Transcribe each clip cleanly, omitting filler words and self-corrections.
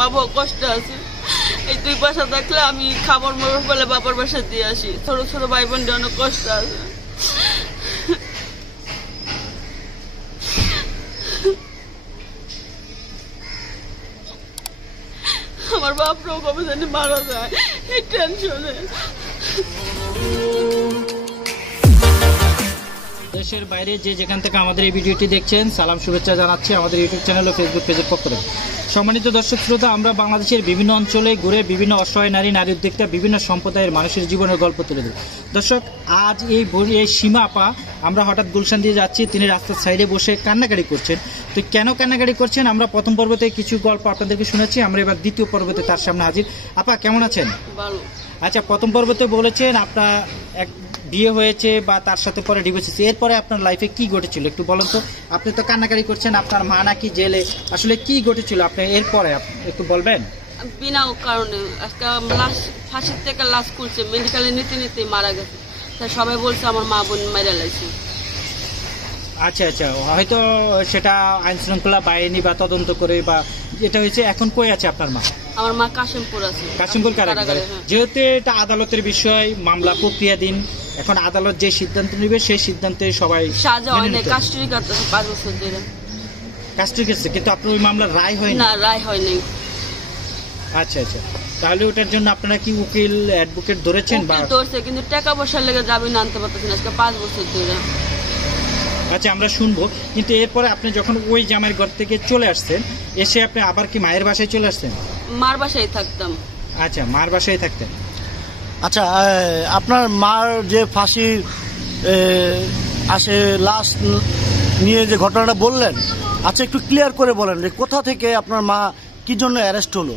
বাবা কষ্ট আছে। এই 2 পয়সা থাকলে আমি খাবার মরবার বলে বাবার বাসা দিয়ে আসি। ছোট ছোট ভাই বোনদের অনেক কষ্ট আছে। আমার বাপরাও কবে জানি মারা যায় এই টেনশনে। দেশের বাইরে যে যেখান থেকে আমাদের এই ভিডিওটি দেখছেন, সালাম শুভেচ্ছা জানাচ্ছি আমাদের ইউটিউব চ্যানেল ও ফেসবুক পেজের পক্ষ থেকে। সম্মানিত দর্শক শ্রোতা, আমরা বাংলাদেশের বিভিন্ন অঞ্চলে ঘুরে বিভিন্ন অসহায় নারী উদ্যোক্তা বিভিন্ন সম্প্রদায়ের মানুষের জীবনের গল্প তুলে দিই। দর্শক, আজ এই সীমা আপা, আমরা হঠাৎ গুলশান দিয়ে যাচ্ছি, তিনি রাস্তার সাইডে বসে কান্নাকাটি করছেন। তো কেন কান্নাকাটি করছেন আমরা প্রথম পর্বতে কিছু গল্প আপনাদেরকে শুনেছি, আমরা এবার দ্বিতীয় পর্বতে তার সামনে হাজির। আপা কেমন আছেন? আচ্ছা, প্রথম পর্বতে বলেছেন আপনার এক বিয়ে হয়েছে বা তার সাথে পরে ডিভোর্স হয়েছে, এরপরে আপনার লাইফে কি ঘটেছিল একটু বলেন তো। আপনি তো কান্নাকাটি করছেন, আপনার মা নাকি জেলে, আসলে কি ঘটেছিল আপনি এরপরে একটু বলবেন? বিনা কারণে আজকে লাশ ফাঁসির থেকে লাশ খুলছে, মেডিকেলে নিতে নিতে মারা গেছে। তাই সবাই বলছে আমার মা বোন মেরে লাইছে। আচ্ছা আচ্ছা, হয়তো সেটা আইন শৃঙ্খলা বাহিনী বা তদন্ত করে বা এটা হয়েছে। এখন কই আছে আপনার মা? আমার মা কাশিমপুর আছে, কাশিমপুর কারাগারে। যেহেতু এটা আদালতের বিষয়, মামলা প্রক্রিয়াধীন, এখন আদালত যে সিদ্ধান্ত নেবে সেই সিদ্ধান্তে সবাই সাজা হয় না। কাস্টডি করতেছে 5 বছর ধরে। কাস্টডি করছে, কিন্তু আপনার ওই মামলার রায় হয় না, রায় হয় নাই। আচ্ছা আচ্ছা, তাহলে ওটার জন্য আপনারা কি উকিল অ্যাডভোকেট ধরেছেন? বা ধরছে, কিন্তু টাকা পয়সার লেগে জামিন আনতে পারতেছেন আজকে 5 বছর ধরে। আচ্ছা, আমরা শুনবো। কিন্তু এরপরে আপনি যখন ওই জামাইয়ের ঘর থেকে চলে আসছেন, এসে আপনি আবার কি মায়ের বাসায় চলে আসছেন? মার বাসায় থাকতাম। আচ্ছা, মার বাসায় থাকতেন। আচ্ছা, আপনার মার যে ফাঁসি আসে লাশ নিয়ে যে ঘটনাটা বললেন, আচ্ছা একটু ক্লিয়ার করে বলেন যে কোথা থেকে আপনার মা কি জন্য অ্যারেস্ট হলো?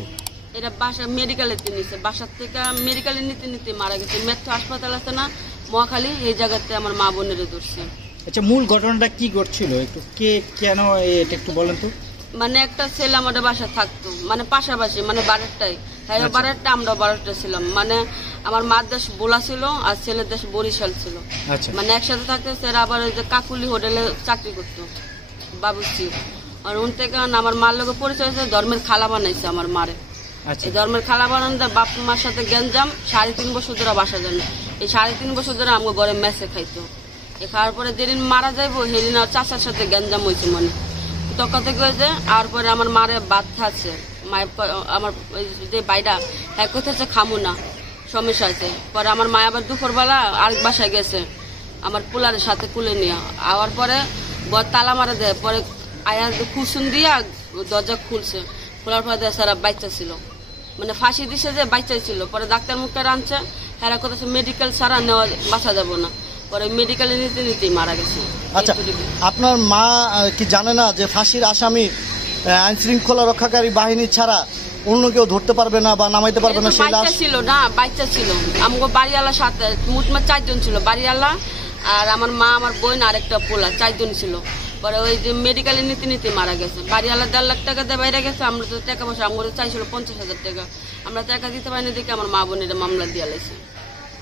এটা বাসা মেডিকেলে নিছে, বাসার থেকে মেডিকেলে নিতে নিতে মারা গেছে। মেট্রো হাসপাতাল আছে না মহাখালী, এই জায়গাতে আমার মা বোনের ধরছে। আচ্ছা, মূল ঘটনাটা কি ঘটছিল একটু কেন এটা একটু বলেন তো। মানে একটা ছেলে আমাদের বাসা থাকতো, মানে পাশাপাশি, মানে বারেরটাই, তাই বারেরটা আমরা বারেরটা ছিলাম। মানে আমার মার দেশ বোলা ছিল আর ছেলের দেশ বরিশাল ছিল। মানে একসাথে থাকতে স্যার আবার ওই যে কাকুলি হোটেলে চাকরি করতো বাবুসি। আর উন থেকে আমার মার লোকের পরিচয় হয়েছে, ধর্মের খালা বানাইছে আমার মারে। এই ধর্মের খালা বানানোর বাপ মার সাথে গেঞ্জাম 3.5 বছর ধরে বাসা জানে। এই 3.5 বছর ধরে আমার ঘরে মেসে খাইতো। খাওয়ার পরে যেদিন মারা যাইবো সেদিন আর চাচার সাথে গেঞ্জাম হয়েছে। মানে তখন থেকে হয়েছে। আর পরে আমার মারে বাধ্য আছে, মায়ের আমার যে বাইরা এক কোথাছে খামু না, সমস্যা আছে। পরে আমার মা আবার দুপুরবেলা আরেক বাসায় গেছে আমার পোলারের সাথে কুলে নিয়ে। আওয়ার পরে বর তালা মারা দেয়, পরে আয়া কুসুন দিয়া দরজা খুলছে, খোলার পরে দেয় সারা বাচ্চা ছিল, মানে ফাঁসি দিছে যে বাচ্চা ছিল। পরে ডাক্তার মুখে আনছে, হ্যাঁ কোথাছে মেডিকেল ছাড়া নেওয়া বাঁচা যাবো না, পরে মেডিকেলে নিতে নিতেই মারা গেছে। আচ্ছা, আপনার মা কি জানে না যে ফাঁসির আসামি আইন শৃঙ্খলা রক্ষাকারী বাহিনী ছাড়া অন্য কেউ ধরতে পারবে না বা নামাইতে পারবে না? সেই লাশ ছিল না, বাচ্চা ছিল। আমাকে বাড়িওয়ালার সাথে মোট 4 জন ছিল, বাড়িওয়ালা আর আমার মা, আমার বোন আর একটা পোলা, 4 জন ছিল। পরে ওই যে মেডিকেলে নিতে নিতে মারা গেছে। বাড়িওয়ালা 1.5 লাখ টাকা দিয়ে বাইরে গেছে। আমরা তো টাকা পয়সা আমাদের চাইছিল 50,000 টাকা, আমরা টাকা দিতে পারিনি দেখে আমার মা বোনের মামলা দিয়ে লাইছে।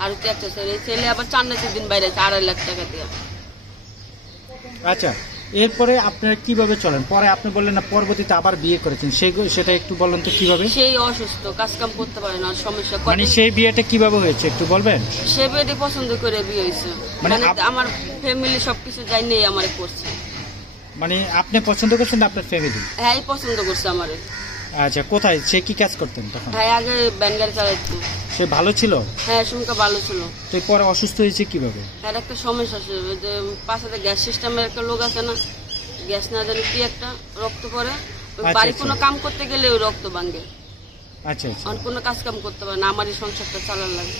আর একটা ছেলে আবার 4 দিন বাইরে আছে 2.5 লাখ টাকা দিয়ে। আচ্ছা, এরপরে আপনারা কিভাবে চলেন? পরে আপনি বললেন না পরবর্তীতে আবার বিয়ে করেছেন, সেটা একটু বলেন তো কিভাবে? সেই অসুস্থ, কাজ কাম করতে পারে না, সমস্যা। মানে সেই বিয়েটা কিভাবে হয়েছে একটু বলবেন? সে বিয়েটি পছন্দ করে বিয়ে হয়েছে, মানে আমার ফ্যামিলি সবকিছু যাই নেই আমারে করছে। মানে আপনি পছন্দ করছেন না আপনার ফ্যামিলি? হ্যাঁ, পছন্দ করছে আমারে। আচ্ছা, কোথায় সে কি কাজ করতেন তখন? হ্যাঁ, আগে ভ্যান গাড়ি চালাইতো। সে ভালো ছিল? হ্যাঁ, শুনকা ভালো ছিল। তো পরে অসুস্থ হয়েছে কিভাবে? হ্যাঁ, একটা সমস্যা আছে যে পাশে গ্যাস সিস্টেমের একটা লোক আছে না, গ্যাস না জানি কি একটা রক্ত পরে, বাড়ি কোনো কাম করতে গেলে ওই রক্ত ভাঙে। আচ্ছা আচ্ছা, আর কোনো কাজ কাম করতে পারে না, আমারই সংসারটা চালার লাগে।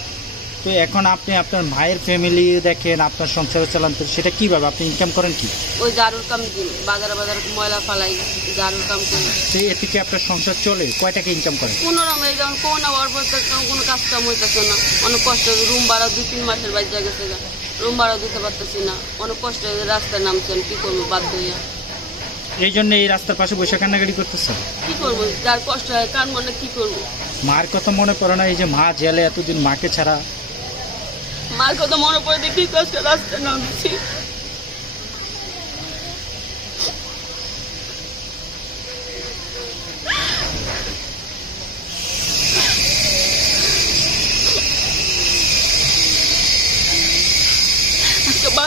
তো এখন আপনি আপনার মায়ের ফ্যামিলি দেখেন, আপনার সংসার চালান, তো সেটা কিভাবে আপনি ইনকাম করেন কি? ওই জারুর কাম, বাজারে বাজারে ময়লা ফালাই, জারুর কাম করি। সেই এ থেকে আপনার সংসার চলে? কয় টাকা ইনকাম করেন? কোনোরকম এই যেমন কোনো কোনো কাজ কাম হইতেছে না, অনেক কষ্ট। রুম ভাড়া 2-3 মাসের বাইরে গেছে, রুম ভাড়া দিতে পারতেছি না, অনেক কষ্ট। রাস্তায় নামছেন, কি করবো বাধ্য হইয়া। এই জন্য এই রাস্তার পাশে বসে কান্নাকাটি করতেছে? কি করবো, যার কষ্ট হয় কার মনে কি করবো। মার কথা মনে পড়ে না? এই যে মা জেলে এতদিন, মাকে ছাড়া। মার কথা মনে পড়ে দেখি কষ্ট, রাস্তায় নামছি।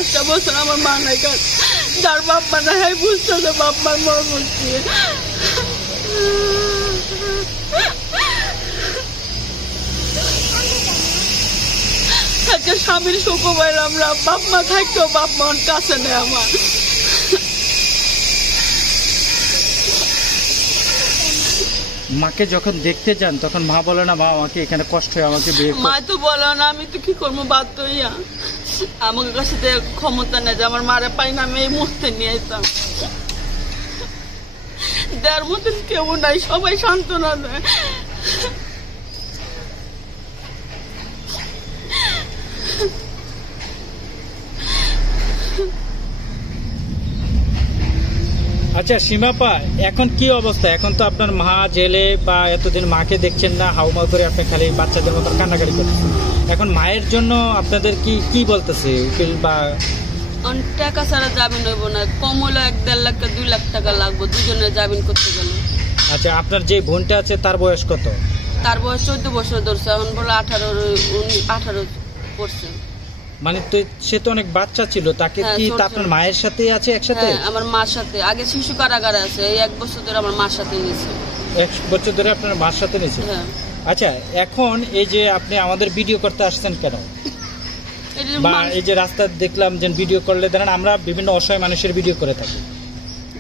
5টা বছর আমার মা নাই কাজ, যার বাপ মা নাই হ্যাঁ বুঝতেছে বাপ মার মরণ হচ্ছে। একটা স্বামীর সুখ বাইরে আমরা বাপ মা থাকতেও বাপ মার কাছে নেই আমার। মাকে যখন দেখতে যান তখন মা বলে না মা আমাকে এখানে কষ্ট হয় আমাকে বিয়ে মা তো বলো না, আমি তো কি করবো বাধ্য হইয়া, আমার কাছে তো ক্ষমতা নেই যে আমার মারা পাই না আমি এই মুহূর্তে নিয়ে যেতাম। দেওয়ার মতন কেউ নাই, সবাই সান্ত্বনা দেয়। আচ্ছা সীমাপা, এখন কি অবস্থা? এখন তো আপনার মা জেলে বা এতদিন মাকে দেখছেন না, হাউমাউ করে আপনি খালি বাচ্চাদের মতো কান্নাকাটি করতেছেন। এখন মায়ের জন্য আপনাদের কি বলতেছে উকিল বা টাকা ছাড়া জামিন হইব না, কম হলো 1-1.5 লাখ 2 লাখ টাকা লাগবে দুজনের জামিন করতে গেলে। আচ্ছা আপনার যে বোনটা আছে তার বয়স কত? তার বয়স 14 বছর ধরছে, এখন বলে 18 পড়ছে। মানে তো সে তো অনেক বাচ্চা ছিল, তাকে হ্যাঁ, কি ছোট আপনার ছিল। মায়ের সাথে আছে একসাথে? হ্যাঁ আমার মার সাথে, আগে শিশু কারাগারে আছে, এই 1 বছর ধরে আমার মার সাথে নিয়েছে। 1 বছর ধরে আপনার মার সাথে নিয়েছে? হ্যাঁ। আচ্ছা এখন এই যে আপনি আমাদের ভিডিও করতে আসছেন কেন? বা এই যে রাস্তা দেখলাম যে ভিডিও করলে ধরেন আমরা বিভিন্ন অসহায় মানুষের ভিডিও করে থাকি,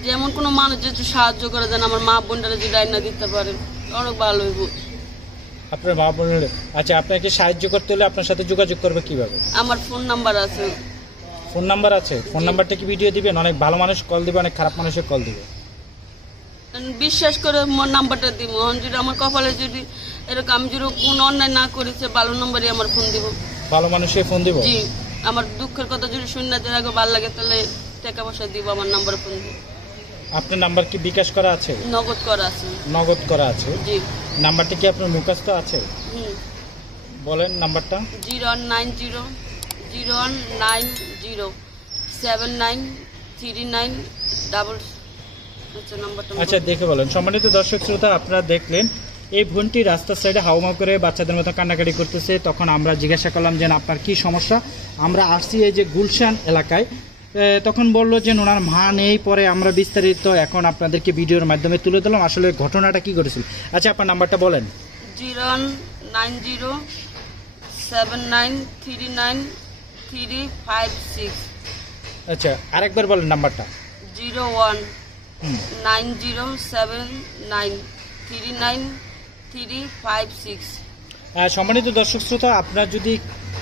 যেমন কোনো মানুষ যদি সাহায্য করে দেন আমার মা বোনটারে যদি রান্না দিতে পারে অনেক ভালো হইব। আপনার মা বোনের। আচ্ছা আপনাকে সাহায্য করতে হলে আপনার সাথে যোগাযোগ করবে কিভাবে? আমার ফোন নাম্বার আছে। ফোন নাম্বার আছে? ফোন নাম্বারটা কি ভিডিও দিবেন? অনেক ভালো মানুষ কল দিবে, অনেক খারাপ মানুষের কল দিবে। বিশ্বাস করে মোর নাম্বারটা দিব, যদি আমার কপালে যদি এরকম আমি যদি কোন অন্যায় না করেছে ভালো নম্বরই আমার ফোন দিব। ভালো মানুষের ফোন দিব? জি, আমার দুঃখের কথা যদি শুননা যে আগে ভালো লাগে তাহলে টাকা পয়সা দিব, আমার নাম্বারে ফোন দিব। আপনার নাম্বার কি বিকাশ করা আছে? নগদ করা আছে। নগদ করা আছে? জি। নাম্বারটা কি আপনার মুখস্থ আছে? বলেন নাম্বারটা। 09009079399 নাম্বারটা। আচ্ছা দেখে বলেন। সম্মানিত দর্শক শ্রোতা, আপনারা দেখলেন এই বোনটি রাস্তার সাইডে হাউমাউ করে বাচ্চাদের মতো কান্নাকাটি করতেছে। তখন আমরা জিজ্ঞাসা করলাম যে আপনার কি সমস্যা, আমরা আসছি এই যে গুলশান এলাকায়। তখন বললো যে ওনার মা নেই। পরে আমরা বিস্তারিত এখন আপনাদেরকে ভিডিওর মাধ্যমে তুলে দিলাম আসলে ঘটনাটা কি ঘটেছিল। আচ্ছা আপনার নাম্বারটা বলেন। 09079393356। আচ্ছা আরেকবার বলেন নাম্বারটা। 01907939356। সম্মানিত দর্শক শ্রোতা, আপনার যদি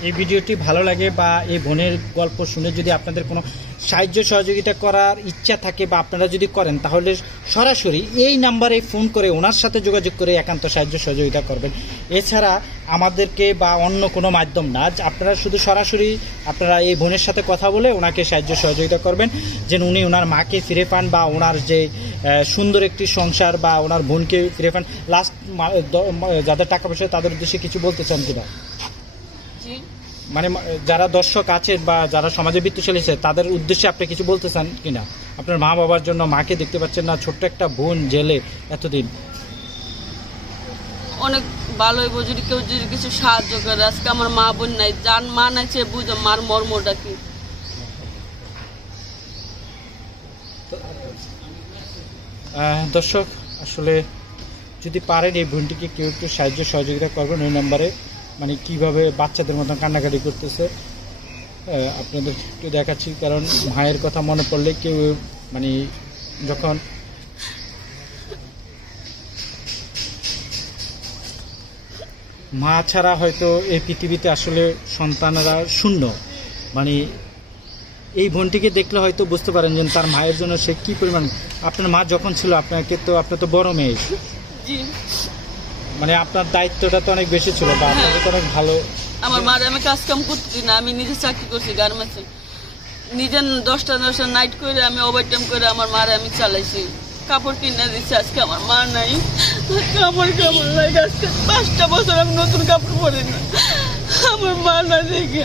এই ভিডিওটি ভালো লাগে বা এই বোনের গল্প শুনে যদি আপনাদের কোনো সাহায্য সহযোগিতা করার ইচ্ছা থাকে বা আপনারা যদি করেন, তাহলে সরাসরি এই নাম্বারে ফোন করে ওনার সাথে যোগাযোগ করে একান্ত সাহায্য সহযোগিতা করবেন। এছাড়া আমাদেরকে বা অন্য কোনো মাধ্যম না, আপনারা শুধু সরাসরি আপনারা এই বোনের সাথে কথা বলে ওনাকে সাহায্য সহযোগিতা করবেন, যেন উনি ওনার মাকে ফিরে পান বা ওনার যে সুন্দর একটি সংসার বা ওনার বোনকে ফিরে পান। লাস্ট যাদের টাকা পয়সা তাদের উদ্দেশ্যে কিছু বলতে চান কিনা? মানে যারা দর্শক আছেন বা যারা সমাজে বিত্তশালী আছে তাদের উদ্দেশ্যে আপনি কিছু বলতে চান কিনা? আপনার মা বাবার জন্য, মাকে দেখতে পাচ্ছেন না, ছোট্ট একটা বোন জেলে এতদিন, অনেক ভালো হইব যদি কেউ যদি কিছু সাহায্য করে। আজকে আমার মা বোন নাই, যার মা নাই সে বুঝো মার মর্মটা কি। দর্শক আসলে যদি পারেন এই বোনটিকে কেউ একটু সাহায্য সহযোগিতা করবেন ওই নাম্বারে, মানে কিভাবে বাচ্চাদের মতন কান্নাকাটি করতেছে আপনাদের একটু দেখাচ্ছি। কারণ মায়ের কথা মনে পড়লে কেউ মানে যখন মা ছাড়া হয়তো এই পৃথিবীতে আসলে সন্তানেরা শূন্য, মানে এই বোনটিকে দেখলে হয়তো বুঝতে পারেন যে তার মায়ের জন্য সে কি পরিমাণ। আপনার মা যখন ছিল আপনাকে তো, আপনি তো বড় মেয়ে, মানে আপনার দায়িত্বটা তো অনেক বেশি ছিল বা আপনাকে তো অনেক ভালো। আমার মার আমি কাজ কাম করছি না, আমি নিজে চাকরি করছি গার্মেন্টসে, নিজে 10টা নাইট করে আমি ওভার টাইম করে আমার মারে আমি চালাইছি, কাপড় কিনে দিচ্ছি। আজকে আমার মা নাই, কাপড় কেমন লাগে, আজকে 5টা বছর আমি নতুন কাপড় পরি না, আমার মা না দেখে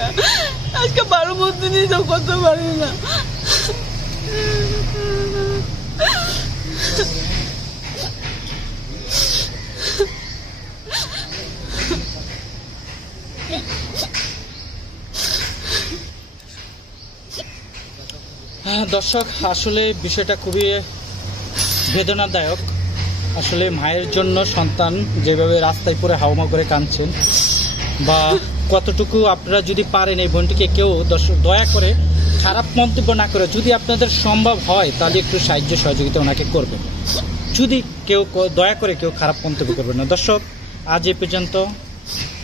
আজকে 12 মধ্যে নিজেও করতে পারি না। দর্শক, আসলে বিষয়টা খুবই বেদনাদায়ক। আসলে মায়ের জন্য সন্তান যেভাবে রাস্তায় পড়ে হাওমা করে কাঁদছেন, বা কতটুকু আপনারা যদি পারেন এই বোনটিকে কেউ দর্শক দয়া করে খারাপ মন্তব্য না করে, যদি আপনাদের সম্ভব হয় তাহলে একটু সাহায্য সহযোগিতা ওনাকে করবেন। যদি কেউ দয়া করে কেউ খারাপ মন্তব্য করবেন না। দর্শক, আজ এ পর্যন্ত,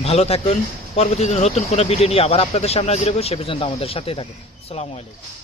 ভালো থাকুন। পরবর্তীতে নতুন কোনো ভিডিও নিয়ে আবার আপনাদের সামনে হাজির হবো। সে পর্যন্ত আমাদের সাথেই থাকুন। আসসালামু আলাইকুম।